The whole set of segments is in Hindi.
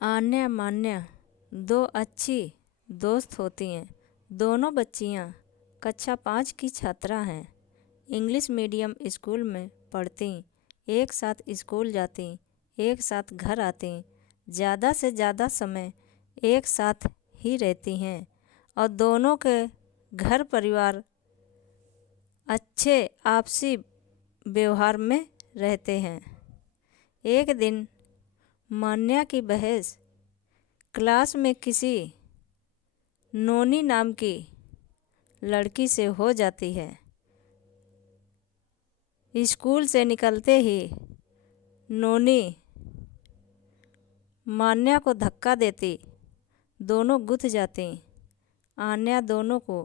आन्या मान्या दो अच्छी दोस्त होती हैं। दोनों बच्चियां कक्षा 5 की छात्रा हैं। इंग्लिश मीडियम स्कूल में पढ़ती, एक साथ स्कूल जाती, एक साथ घर आती, ज़्यादा से ज़्यादा समय एक साथ ही रहती हैं और दोनों के घर परिवार अच्छे आपसी व्यवहार में रहते हैं। एक दिन मान्या की बहस क्लास में किसी नोनी नाम की लड़की से हो जाती है। स्कूल से निकलते ही नोनी मान्या को धक्का देती, दोनों गुथ जाती। आन्या दोनों को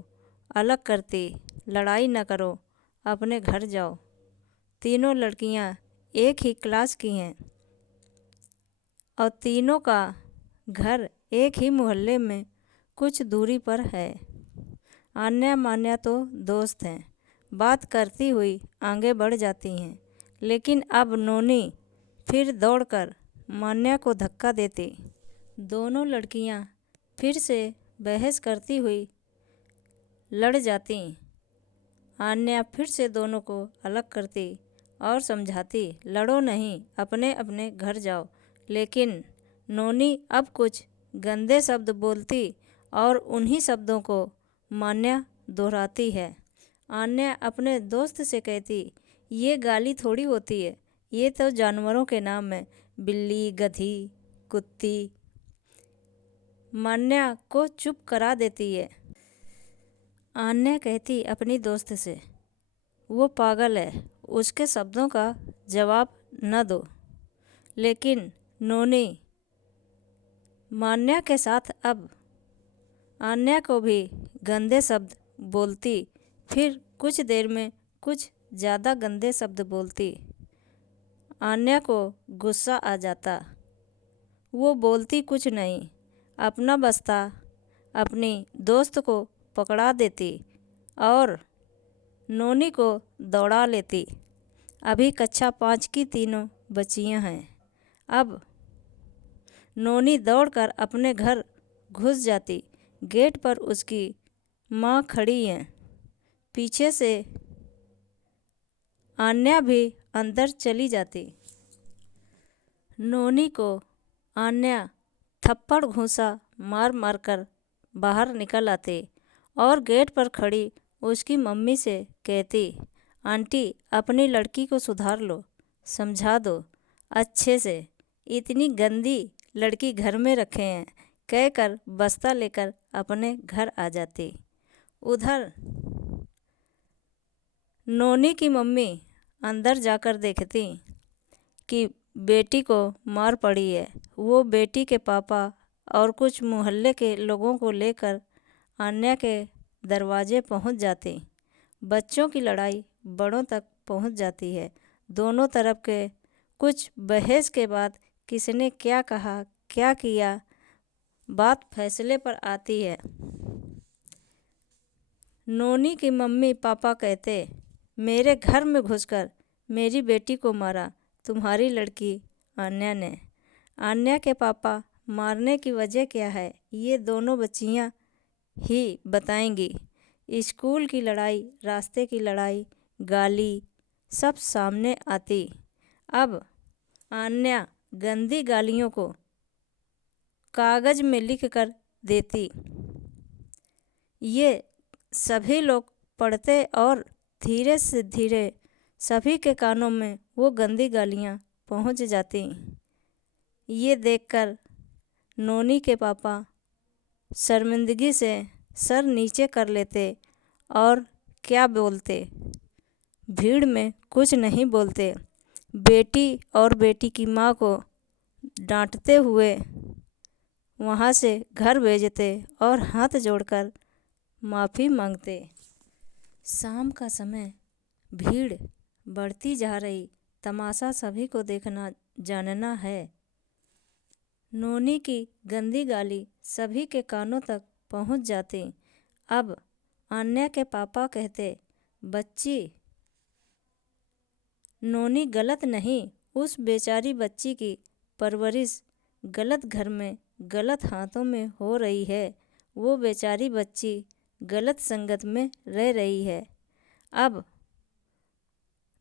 अलग करती, लड़ाई न करो, अपने घर जाओ। तीनों लड़कियां एक ही क्लास की हैं और तीनों का घर एक ही मोहल्ले में कुछ दूरी पर है। आन्या मान्या तो दोस्त हैं, बात करती हुई आगे बढ़ जाती हैं, लेकिन अब नोनी फिर दौड़कर मान्या को धक्का देती। दोनों लड़कियां फिर से बहस करती हुई लड़ जाती। आन्या फिर से दोनों को अलग करती और समझाती, लड़ो नहीं, अपने अपने घर जाओ। लेकिन नोनी अब कुछ गंदे शब्द बोलती और उन्हीं शब्दों को मान्या दोहराती है। आन्या अपने दोस्त से कहती, ये गाली थोड़ी होती है, ये तो जानवरों के नाम है, बिल्ली, गधी, कुत्ती। मान्या को चुप करा देती है। आन्या कहती अपनी दोस्त से, वो पागल है, उसके शब्दों का जवाब न दो। लेकिन नोनी मान्या के साथ अब आन्या को भी गंदे शब्द बोलती, फिर कुछ देर में कुछ ज़्यादा गंदे शब्द बोलती। आन्या को गुस्सा आ जाता, वो बोलती कुछ नहीं, अपना बस्ता अपनी दोस्त को पकड़ा देती और नोनी को दौड़ा लेती। अभी कक्षा 5 की तीनों बच्चियां हैं। अब नोनी दौड़कर अपने घर घुस जाती। गेट पर उसकी माँ खड़ी है। पीछे से आन्या भी अंदर चली जाती। नोनी को आन्या थप्पड़ घूंसा मार मार कर बाहर निकल आते और गेट पर खड़ी उसकी मम्मी से कहती, आंटी अपनी लड़की को सुधार लो, समझा दो अच्छे से, इतनी गंदी लड़की घर में रखे हैं, कहकर बस्ता लेकर अपने घर आ जाती। उधर नोनी की मम्मी अंदर जाकर देखती कि बेटी को मार पड़ी है। वो बेटी के पापा और कुछ मोहल्ले के लोगों को लेकर आन्या के दरवाजे पहुंच जाती। बच्चों की लड़ाई बड़ों तक पहुंच जाती है। दोनों तरफ के कुछ बहस के बाद किसने क्या कहा, क्या किया, बात फैसले पर आती है। नोनी की मम्मी पापा कहते, मेरे घर में घुसकर मेरी बेटी को मारा तुम्हारी लड़की आन्या ने। आन्या के पापा मारने की वजह क्या है, ये दोनों बच्चियां ही बताएंगी। स्कूल की लड़ाई, रास्ते की लड़ाई, गाली सब सामने आती। अब आन्या गंदी गालियों को कागज में लिख कर देती। ये सभी लोग पढ़ते और धीरे से धीरे सभी के कानों में वो गंदी गालियाँ पहुंच जाती। ये देखकर नोनी के पापा शर्मिंदगी से सर नीचे कर लेते और क्या बोलते, भीड़ में कुछ नहीं बोलते। बेटी और बेटी की माँ को डांटते हुए वहाँ से घर भेजते और हाथ जोड़कर माफ़ी मांगते। शाम का समय, भीड़ बढ़ती जा रही, तमाशा सभी को देखना जानना है। नोनी की गंदी गाली सभी के कानों तक पहुंच जाती। अब आन्या के पापा कहते, बच्ची नोनी गलत नहीं, उस बेचारी बच्ची की परवरिश गलत घर में गलत हाथों में हो रही है। वो बेचारी बच्ची गलत संगत में रह रही है। अब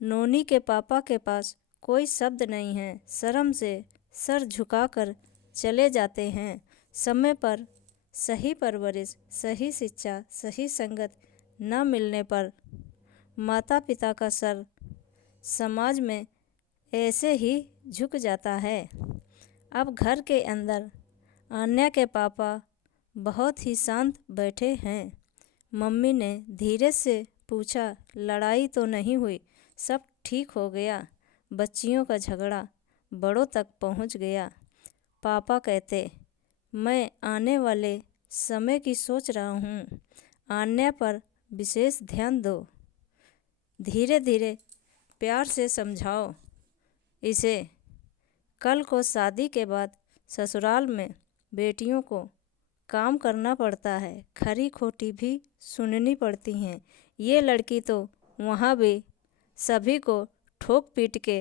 नोनी के पापा के पास कोई शब्द नहीं है। शर्म से सर झुकाकर चले जाते हैं। समय पर सही परवरिश, सही शिक्षा, सही संगत न मिलने पर माता पिता का सर समाज में ऐसे ही झुक जाता है। अब घर के अंदर आन्या के पापा बहुत ही शांत बैठे हैं। मम्मी ने धीरे से पूछा, लड़ाई तो नहीं हुई? सब ठीक हो गया? बच्चियों का झगड़ा बड़ों तक पहुंच गया? पापा कहते, मैं आने वाले समय की सोच रहा हूँ। आन्या पर विशेष ध्यान दो। धीरे धीरे प्यार से समझाओ इसे। कल को शादी के बाद ससुराल में बेटियों को काम करना पड़ता है, खरी खोटी भी सुननी पड़ती हैं। ये लड़की तो वहाँ भी सभी को ठोक पीट के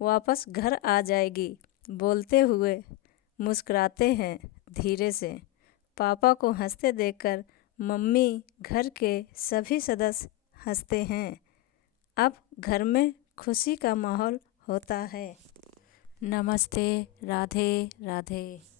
वापस घर आ जाएगी। बोलते हुए मुस्कुराते हैं धीरे से। पापा को हंसते देखकर मम्मी, घर के सभी सदस्य हंसते हैं। अब घर में खुशी का माहौल होता है। नमस्ते, राधे राधे।